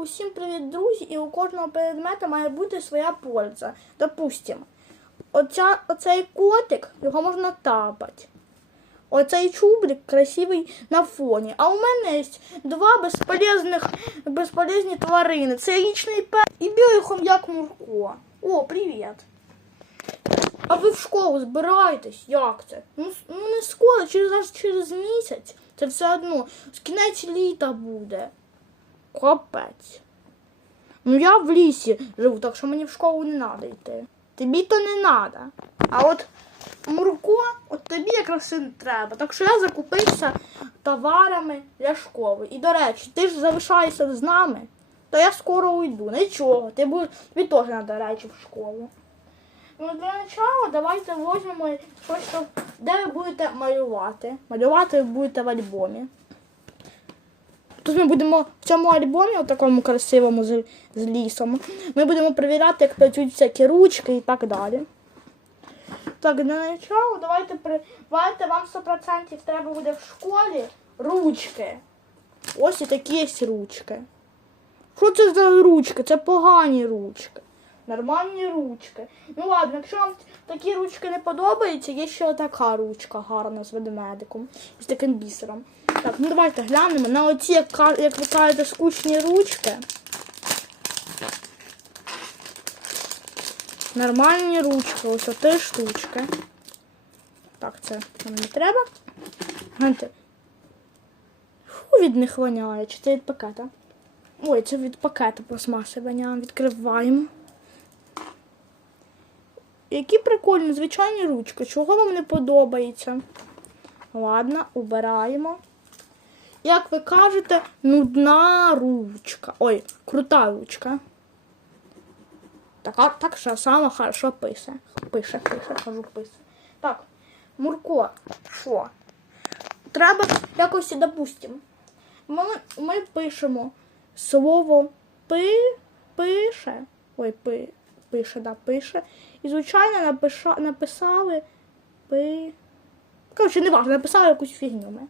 Усім привіт, друзі, і у кожного предмета має бути своя польза. Допустимо, оця, оцей котик, його можна тапати. Оцей чубрик красивий на фоні. А у мене є два безполезних, безполезні тварини. Це річний пес і білий хом'як Мурко. О, привіт. А ви в школу збираєтесь? Як це? Ну, ну не скоро, через через місяць. Це все одно. З кінець літа буде. Капець. Ну я в лісі живу, так що мені в школу не треба йти. Тобі то не треба. А от Мурко, от тобі якраз і не треба. Так що я закупився товарами для школи. І до речі, ти ж залишаєшся з нами, то я скоро уйду. Нічого, ти будеш, тобі теж треба речі в школу. Ну, для начала давайте візьмемо щось, що- де ви будете малювати. Малювати ви будете в альбомі. Тут ми будемо в цьому альбомі, в такому красивому з, з лісом, ми будемо перевіряти, як працюють всякі ручки і так далі. Так, для начала давайте давайте вам 100% треба буде в школі ручки. Ось і такі є ручки. Що це за ручки? Це погані ручки. Нормальні ручки. Ну ладно, якщо вам такі ручки не подобаються, є ще така ручка гарна з ведмедиком. З таким бісером. Так, ну давайте глянемо на оці, як, як ви кажете, скучні ручки. Нормальні ручки, ось три штучки. Так, це нам не треба. Гляньте. Фу, від них воняє. Чи це від пакета? Ой, це від пакету пластмаси воняє. Відкриваємо. Які прикольні, звичайні ручки. Чого вам не подобається? Ладно, убираємо. Як ви кажете, нудна ручка. Ой, крута ручка. Така, так що саме хорошо пише. Пише, пише, кажу, пише. Так, Мурко, що? Треба якось, допустимо. Ми, ми пишемо слово пи, пише. Ой, пи, пише, да, пише. І, звичайно, напиша, написали пи. Коротше, не важливо, написали якусь фігню.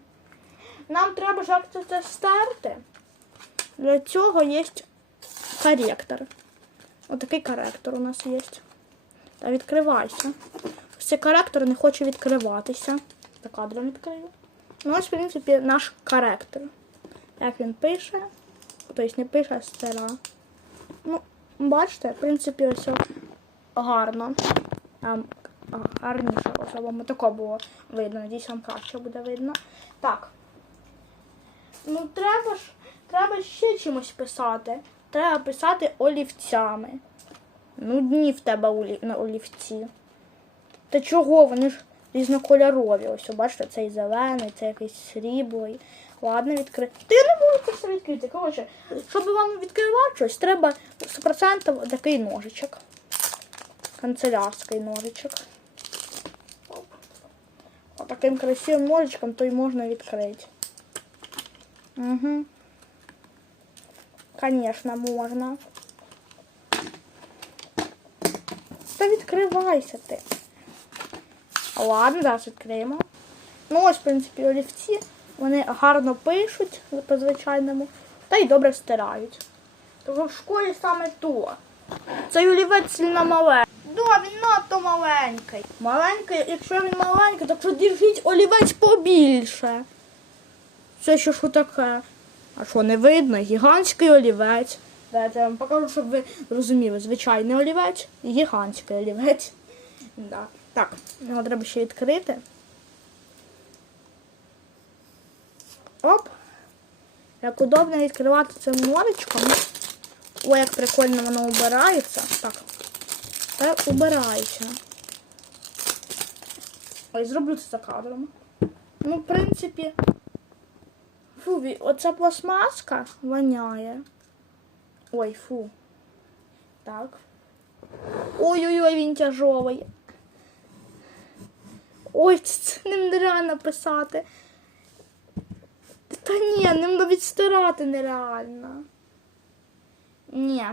Нам треба ж це, стерти. Для цього є коректор. Отакий коректор у нас є. Та відкривайся. Цей коректор не хоче відкриватися. За кадром відкрию. Ну, ось, в принципі, наш коректор. Як він пише. Тобто не пише, а стара. Ну, бачите, в принципі, ось гарно. Ем, гарніше, вам тако було видно. Надіюсь, вам краще буде видно. Так. Ну, треба ж, треба ще чимось писати. Треба писати олівцями. Нудні в тебе на олівці. Та чого? Вони ж різнокольорові. Ось, бачите, цей зелений, цей якийсь сріблий. Ладно, відкрити. Та я не можу це відкрити. Коротше, щоб вам відкривати щось, треба 100% такий ножичок. Канцелярський ножичок. Оп. Отаким красивим ножичком то й можна відкрити. Угу. Конечно, можна. Та відкривайся ти. Ладно, зараз відкриємо. Ну, ось, в принципі, олівці. Вони гарно пишуть по-звичайному та й добре стирають. Тому в школі саме то. Цей олівець сильно маленький. Да, він надто маленький. Маленький, якщо він маленький, то що держіть олівець побільше. Це що ж таке? А що не видно? Гігантський олівець. Дайте я вам покажу, щоб ви розуміли. Звичайний олівець і гігантський олівець. Да. Так, його треба ще відкрити. Оп. Як удобно відкривати цим норичком. Ой, як прикольно воно убирається. Так. Тепер убирається. Ой, зроблю це за кадром. Ну, в принципі. Фу, оця пластмаска воняє. Ой, фу. Так. Ой-ой-ой, він тяжовий. Ой, це, це ним нереально писати. Та ні, ним навіть стирати нереально. Ні.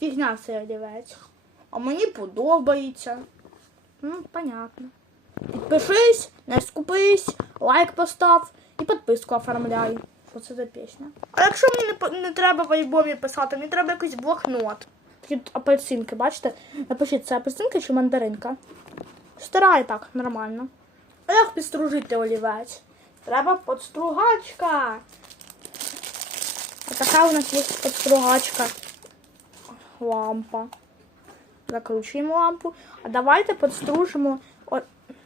Фігня цей олівець. А мені подобається. Ну, понятно. Підпишись, не скупись, лайк постав і підписку оформляй. Що це за пісня. А якщо мені не, не треба в альбомі писати, мені треба якийсь блокнот. Такі апельсинки, бачите? Напишіть, це апельсинка чи мандаринка. Стирай так, нормально. А як підстружити олівець? Треба подстругачка. А така у нас є подстругачка. Лампа. Закручуємо лампу. А давайте подстружимо. О,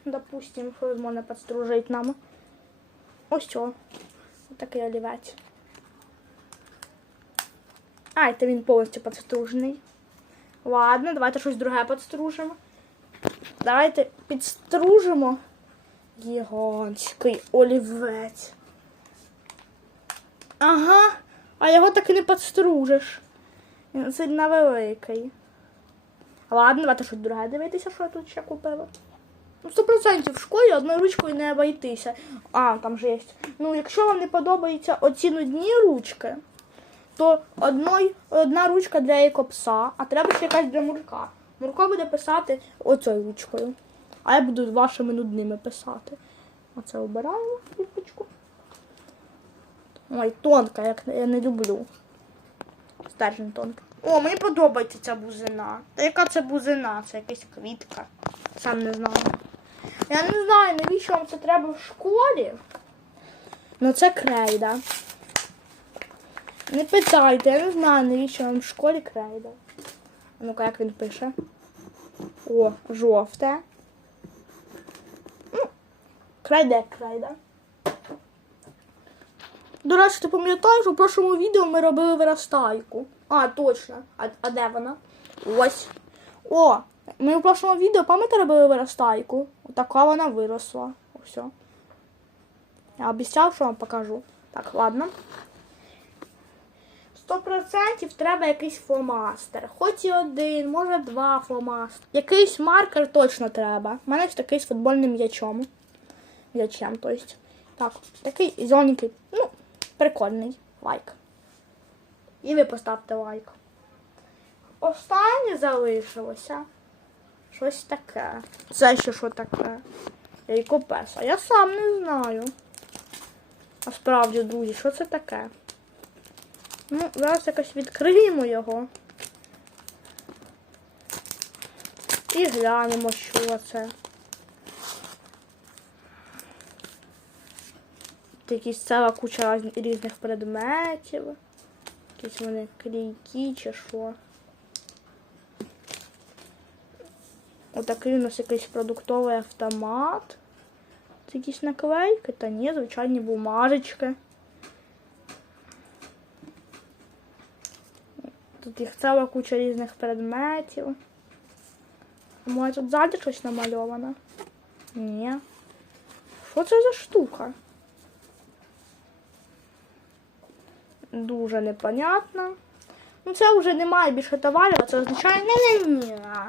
допустим, що можна подстружити нам. Ось що. Отакий олівець. Ай, це він повністю підстружений. Ладно, давайте щось друге підстружимо. Давайте підстружимо гігантський олівець. Ага, а його так і не підстружиш. Він сильно великий. Ладно, давайте щось друге дивитися, що я тут ще купила. Ну, 100% в школі одною ручкою не обійтися. А, там же є. Ну, якщо вам не подобаються оці нудні ручки, то одной, одна ручка для екопса, а треба ще якась для Мурка. Мурко буде писати оцею ручкою. А я буду вашими нудними писати. Оце обираємо квіточку. Ой, тонка, як я не люблю. Стержень тонка. О, мені подобається ця бузина. Та яка це бузина? Це якась квітка. Сам не знаю. Я не знаю, навіщо вам це треба в школі. Ну це крейда. Не питайте, я не знаю, навіщо вам в школі крейда. Ну-ка, як він пише? О, жовте. Ну, крейда як. До речі, ти пам'ятаєш, у прошлому відео ми робили виростайку. А, точно. А, а де вона? Ось. О, ми у прошлому відео, пам'ятаєте, робили виростайку? Отака вона виросла. Ось. Я обіцяв, що вам покажу. Так, ладно. 100% треба якийсь фломастер. Хоч і один, може два фломастери. Якийсь маркер точно треба. У мене ж такий з футбольним м'ячом. М'ячем, то есть. Так, такий зелененький. Ну, прикольний. Лайк. І ви поставте лайк. Останнє залишилося. Щось таке. Це ще що таке? Яйкопес. А я сам не знаю. А справді, друзі, що це таке? Ну, зараз якось відкриємо його. І глянемо, що це. Тут якісь ціла куча різних предметів. Якісь вони клейкі чи що. Отакий у нас якийсь продуктовий автомат. Це якісь наклейки, та ні, звичайні бумажечки. Їх ціла куча різних предметів. Може тут ззаді щось намальовано? Ні. Що це за штука? Дуже непонятно. Ну це вже немає більше товарів, а це означає не-не-не.